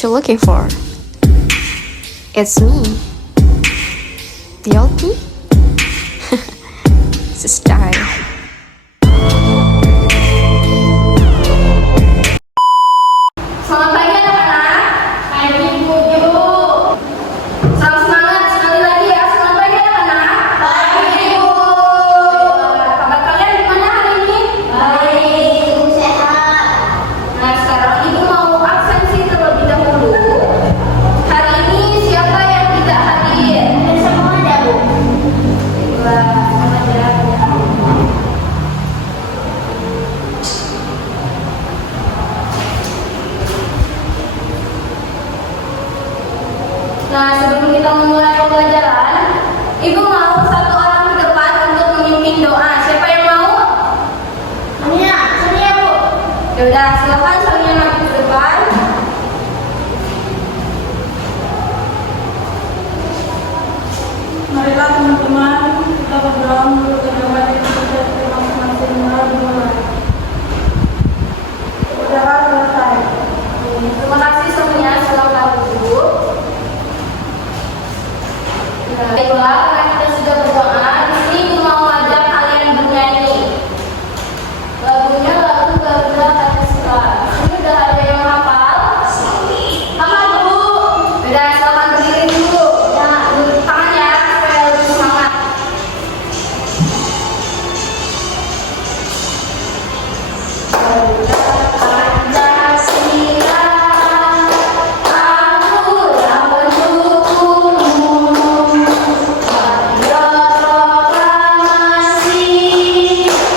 what you're looking for. It's me, the old me. It's a style. Selamat pagi anak-anak. Pagi Bu Guru. Salam semangat sekali lagi ya. Selamat pagi anak-anak. Pagi Bu. Kabar kalian gimana hari ini? Baik, Ibu sehat. Nah sekarang Ibu mau absensi terlebih dahulu. Hari ini siapa yang tidak hadir? Semua ada Bu. Wah, sama aja. Nah, sebelum kita memulai pembelajaran, Ibu mau satu orang ke depan untuk memimpin doa. Siapa yang mau? Sonia Bu. Ya udah, silakan Sonia maju ke depan. Marilah teman-teman kita berdoa menurut agama kita masing-masing dimulai. Saudara selesai. Terima kasih Sonia, selamat Bu. Baiklah, karena kita sudah berdoa, di sini Ibu mau ajak kalian bernyanyi. Lagunya lagu Garuda Pancasila. Ini udah ada yang hafal? Hafal Bu. Udah, silakan berdiri dulu. Nah, duduk tangan ya, supaya lebih semangat. Garuda Pancasila, aku yang mendukungmu. Proklamasi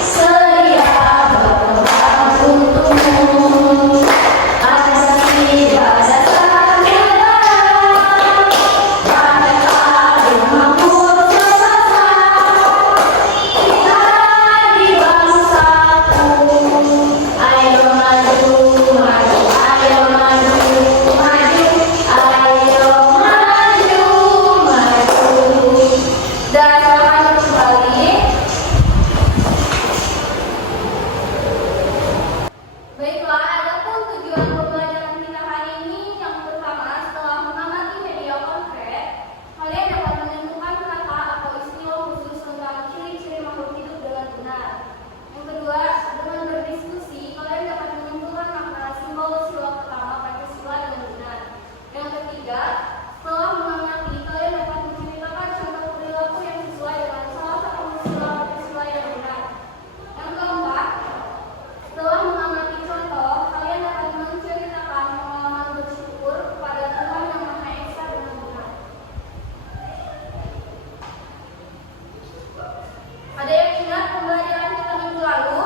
sedia berkorban untukmu. Pancasila dasar negara, Bhinneka Tunggal Ika. Kita di bangsaku. Ayo maju, maju, ayo maju, maju, ayo maju, maju. Dan silakan kembali. Baiklah, adapun tujuan pembelajaran kita hari ini yang pertama, setelah mengamati media konkret, kalian dapat menentukan kata atau istilah khusus tentang ciri-ciri makhluk hidup dengan benar. Yang kedua, dengan berdiskusi, kalian dapat menyimpulkan makna simbol sila pertama Pancasila dengan benar. Yang ketiga, setelah mengamati, kalian dapat menceritakan contoh perilaku yang sesuai dengan salah satu sila Pancasila yang benar. Yang keempat, setelah mengamati contoh, kalian dapat menceritakan pengalaman bersyukur kepada Tuhan Yang Maha Esa dengan benar. Ada yang ingat pembelajaran kita minggu lalu?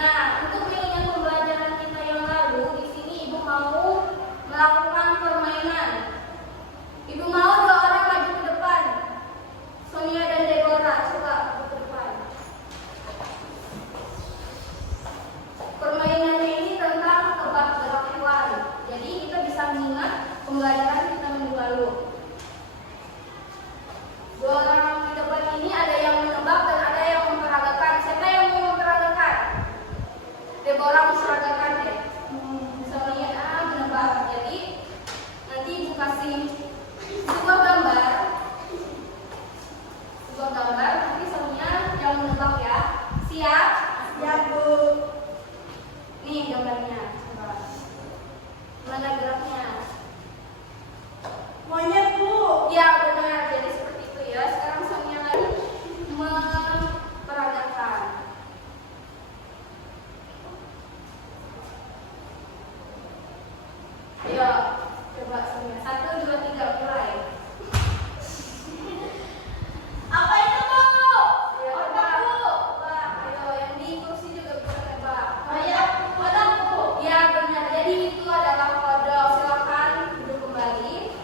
Nah, untuk mengingat pembelajaran kita yang lalu, di sini Ibu mau melakukan permainan. Ibu mau dua orang maju ke depan. Sonia dan Deborah, coba maju ke depan. Permainannya ini tentang tebak gerak hewan. Jadi kita bisa mengingat pembelajaran kita minggu lalu. Dua orang di depan ini ada yang menebak dan ada yang memperagakan. Siapa yang mau memperagakan? Deborah memperagakan deh. Sonia menebak. Jadi nanti Ibu kasih sebuah gambar. Nanti Sonia yang menebak ya. Siap? Siap Bu. Nih gambarnya. Coba. Mana geraknya? Monyet Bu. Ya benar. Jadi seperti itu ya. Sekarang Sonia lagi memperagakan. Ayo, coba Sonia. 1, 2, 3, mulai. Apa itu Bu? Ayo, tebak. Tebak. Ayo, yang di kursi juga bisa tebak. Kodok Bu. Ya benar. Jadi itu adalah kodok. Silakan duduk kembali.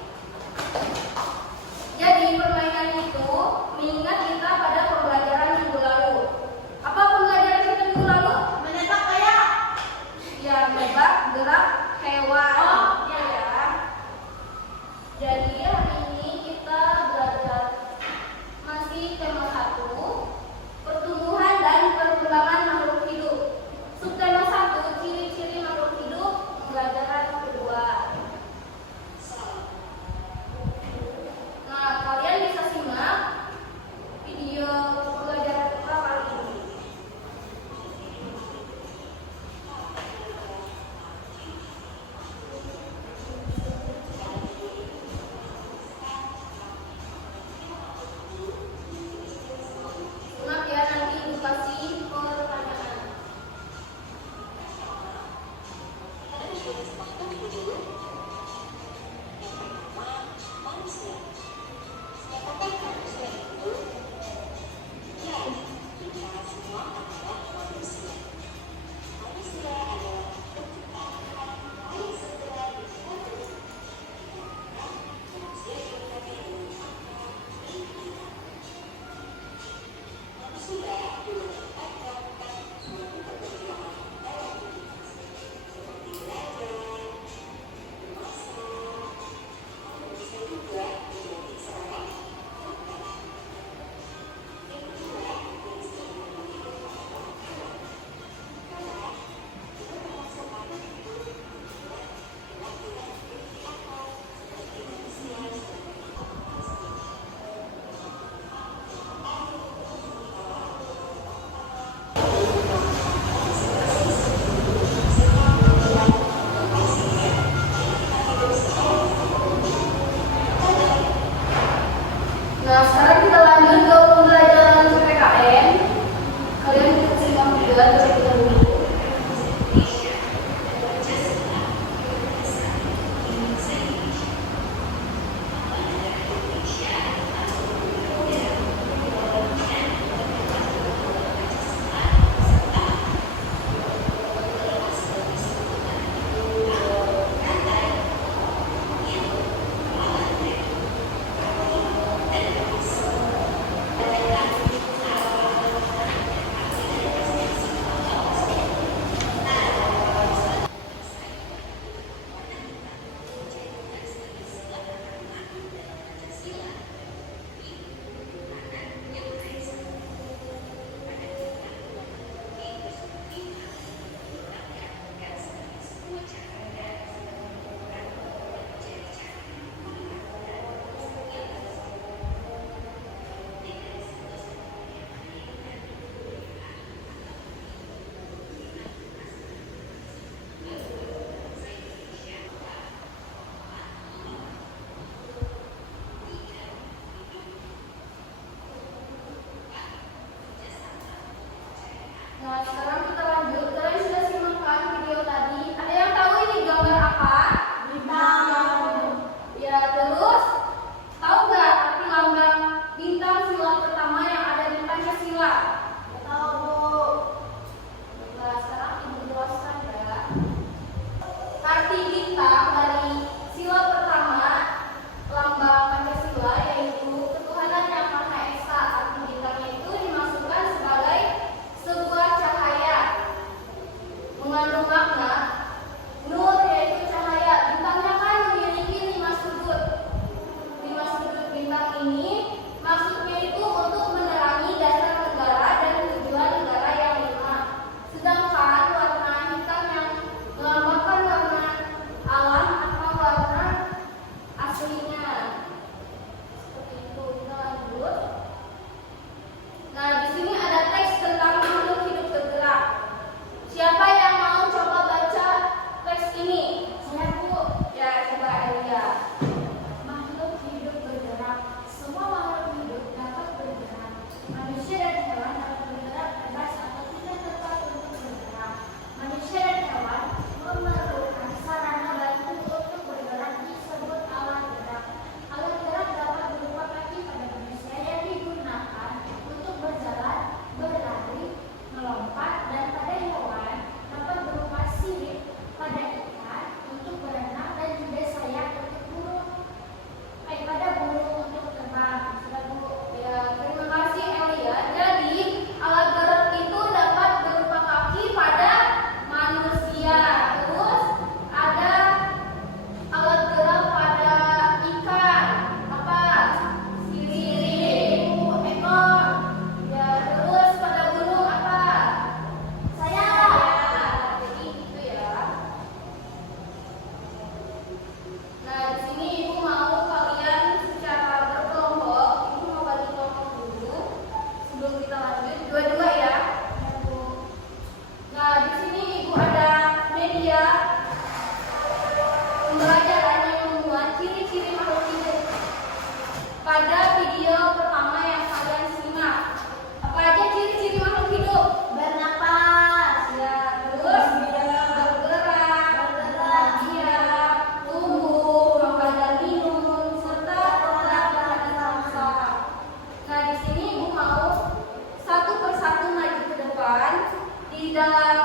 dalam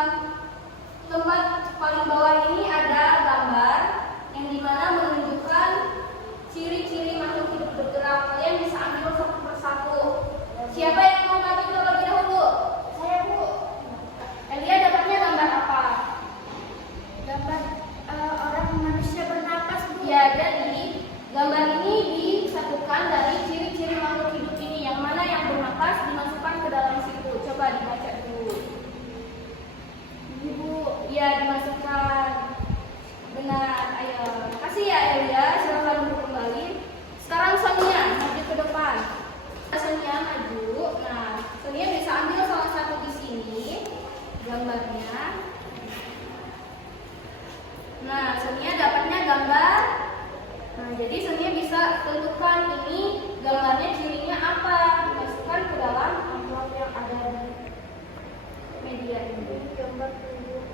tempat paling bawah ini ada gambar yang dimana menunjukkan ciri-ciri makhluk hidup bergerak. Kalian bisa ambil satu persatu. Siapa yang mau maju terlebih dahulu? Saya, Bu. Elia dapatnya gambar apa? Gambar orang manusia bernapas, Bu. Ya, jadi gambar ini disatukan dari ciri-ciri makhluk hidup ini. Yang mana yang bernapas dimasukkan ke dalam situ. Coba dibaca dulu. Ibu. Ya, dimasukkan. Benar, ayo. Kasih ya Elia, silakan duduk kembali. Sekarang Sonia, maju ke depan. Sonia maju. Nah, Sonia bisa ambil salah satu di sini gambarnya. Nah, Sonia dapatnya gambar. Nah, jadi Sonia bisa tentukan ini gambarnya cirinya apa. Masukkan ke dalam amplop yang ada di media ini. Gambar tunjuk.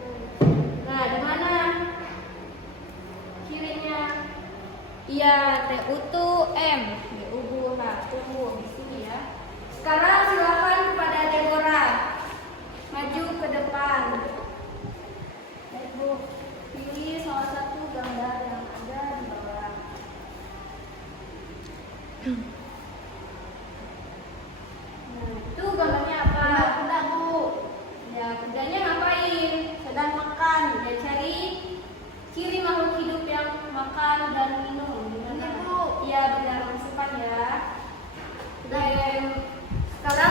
Nah, di mana cirinya? Iya, TU2M. Nah, tunggu di sini ya. Sekarang silakan kepada Deborah. Maju ke depan. Ibu, pilih salah satu gambar yang ada di bawah. Nah, itu gambarnya apa? Kuda, Bu. Ya, kudanya ngapain? Sedang makan. Ya, cari ciri makhluk hidup yang makan dan minum. Ini, Bu. Iya, benar. Masukkan ya. Dan sekarang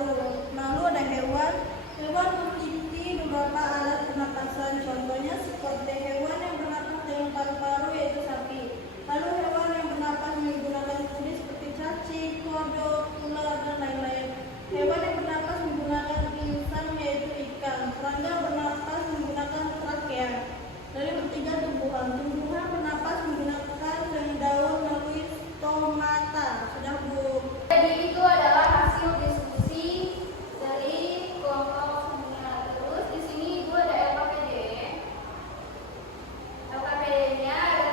baru. Lalu ada hewan. Hewan memiliki beberapa alat pernapasan. Contohnya seperti hewan yang bernapas dengan paru-paru yaitu sapi. Lalu hewan yang bernapas menggunakan kulit seperti cacing, kodok, ular, dan lain-lain. Hewan yang bernapas menggunakan insang yaitu ikan. Serangga bernapas menggunakan trakea. Dari bertiga tumbuhan. Tumbuhan bernapas menggunakan daun melalui stomata. Sudah, Bu. Jadi itu adalah hasil diskusi dari kelompok semuanya. Terus di sini Ibu ada LKPD. LKPD-nya ada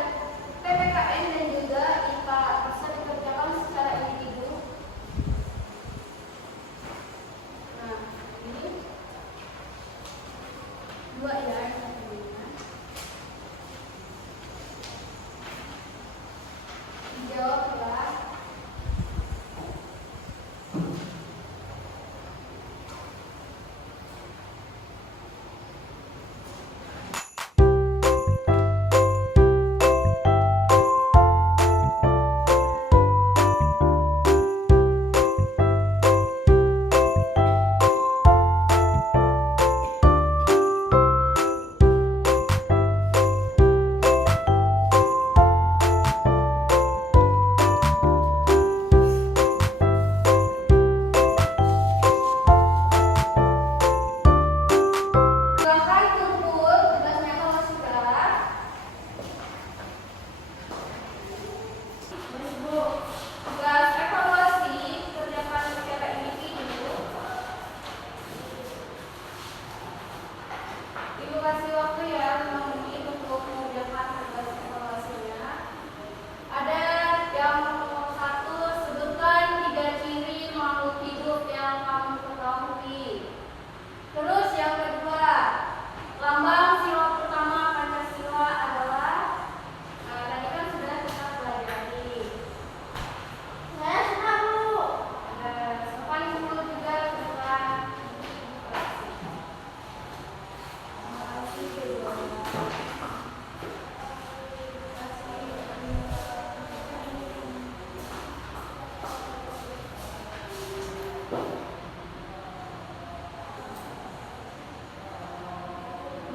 PPKN dan juga IPA. Bisa dikerjakan secara individu. Nah, ini dua ya. Dijawab kelas. Silakan kumpul tugasnya kalau sudah. Tugas evaluasi kerjakan secara individu. Ibu kasih waktu ya 5 menit untuk mengerjakan tugas evaluasinya. Ada yang nomor 1, sebutkan 3 ciri makhluk hidup yang kamu ketahui. Terus yang kedua, lambang sila pertama Pancasila adalah, tadi kan sudah kita pelajari. Saya sudah, Bu. Ada sopan guru juga bukan. Terima kasih Bu.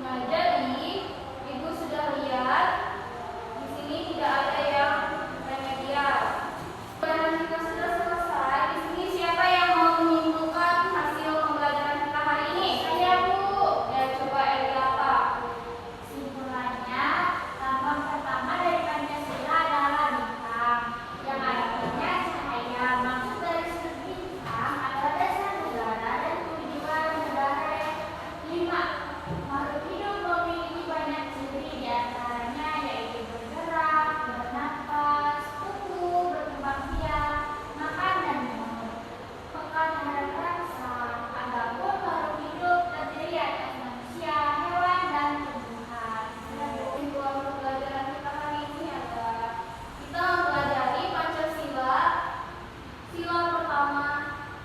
Nah, jadi Ibu sudah lihat di sini tidak ada yang remedial. Pelajaran kita sudah selesai. Di sini siapa yang mau menyimpulkan hasil pembelajaran kita hari ini? Saya, Bu. Ya, coba Eli apa? Simpulannya, lambang pertama dari Pancasila adalah bintang, yang artinya cahaya. Maksud dari sudut bintang adalah dasar negara dan tujuan negara yang 5. Makhluk hidup memiliki banyak ciri, diantaranya yaitu bergerak, bernapas, tumbuh, berkembang biak, makan dan minum, pekan terhadap rasa. Adapun makhluk hidup terdiri atas manusia, hewan, dan tumbuhan. Kesimpulan pembelajaran kita hari ini adalah kita mempelajari Pancasila, sila pertama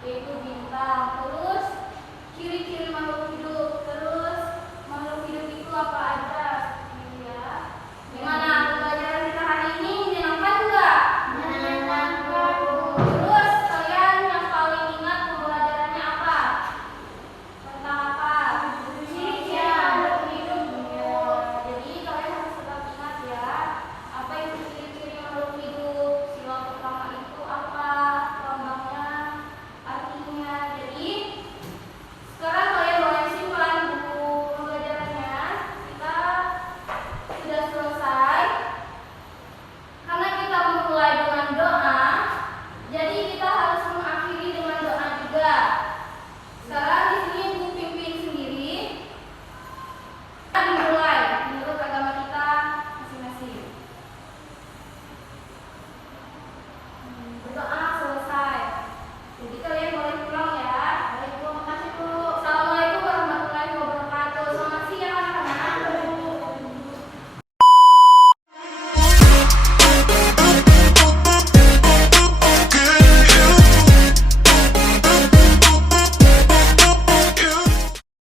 yaitu bintang. Terus ciri-ciri